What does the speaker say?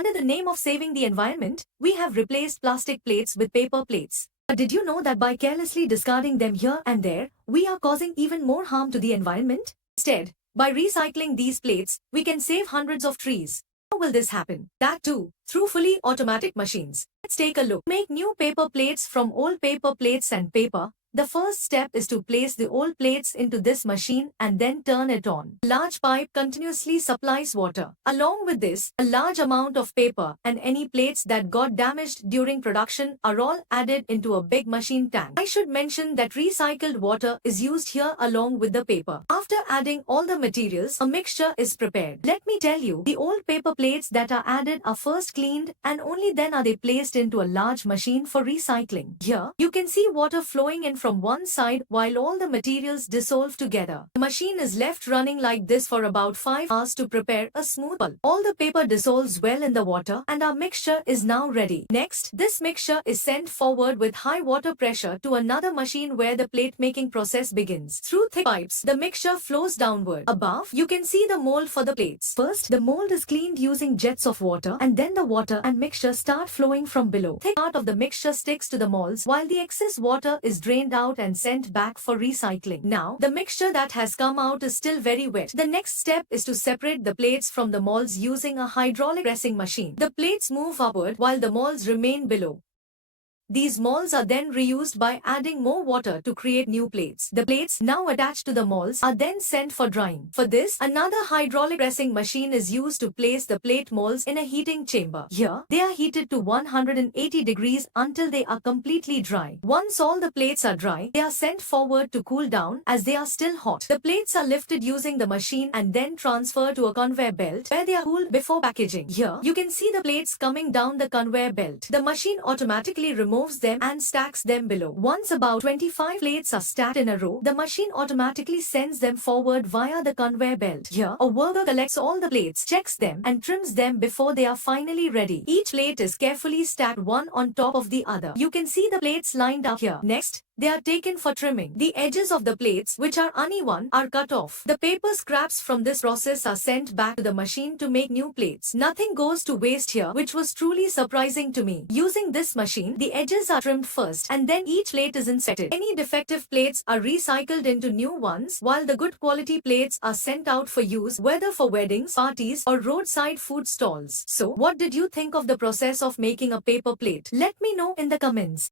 Under the name of saving the environment, we have replaced plastic plates with paper plates. But did you know that by carelessly discarding them here and there, we are causing even more harm to the environment? Instead, by recycling these plates, we can save hundreds of trees. How will this happen? That too, through fully automatic machines. Let's take a look. Make new paper plates from old paper plates and paper. The first step is to place the old plates into this machine and then turn it on. A large pipe continuously supplies water. Along with this, a large amount of paper and any plates that got damaged during production are all added into a big machine tank. I should mention that recycled water is used here along with the paper. After adding all the materials, a mixture is prepared. Let me tell you, the old paper plates that are added are first cleaned and only then are they placed into a large machine for recycling. Here, you can see water flowing in from one side while all the materials dissolve together. The machine is left running like this for about 5 hours to prepare a smooth pulp. All the paper dissolves well in the water and our mixture is now ready. Next, this mixture is sent forward with high water pressure to another machine where the plate making process begins. Through thick pipes, the mixture flows downward. Above, you can see the mold for the plates. First, the mold is cleaned using jets of water and then the water and mixture start flowing from below. Thick part of the mixture sticks to the molds while the excess water is drained out and sent back for recycling. Now, the mixture that has come out is still very wet. The next step is to separate the plates from the molds using a hydraulic pressing machine. The plates move upward while the molds remain below. These molds are then reused by adding more water to create new plates. The plates now attached to the molds are then sent for drying. For this, another hydraulic pressing machine is used to place the plate molds in a heating chamber. Here, they are heated to 180 degrees until they are completely dry. Once all the plates are dry, they are sent forward to cool down as they are still hot. The plates are lifted using the machine and then transferred to a conveyor belt where they are cooled before packaging. Here, you can see the plates coming down the conveyor belt. The machine automatically removes them and stacks them below. Once about 25 plates are stacked in a row, the machine automatically sends them forward via the conveyor belt. Here, a worker collects all the plates, checks them, and trims them before they are finally ready. Each plate is carefully stacked one on top of the other. You can see the plates lined up here. Next, they are taken for trimming. The edges of the plates, which are uneven, are cut off. The paper scraps from this process are sent back to the machine to make new plates. Nothing goes to waste here, which was truly surprising to me. Using this machine, the edges are trimmed first and then each plate is inspected. Any defective plates are recycled into new ones, while the good quality plates are sent out for use, whether for weddings, parties, or roadside food stalls. So, what did you think of the process of making a paper plate? Let me know in the comments.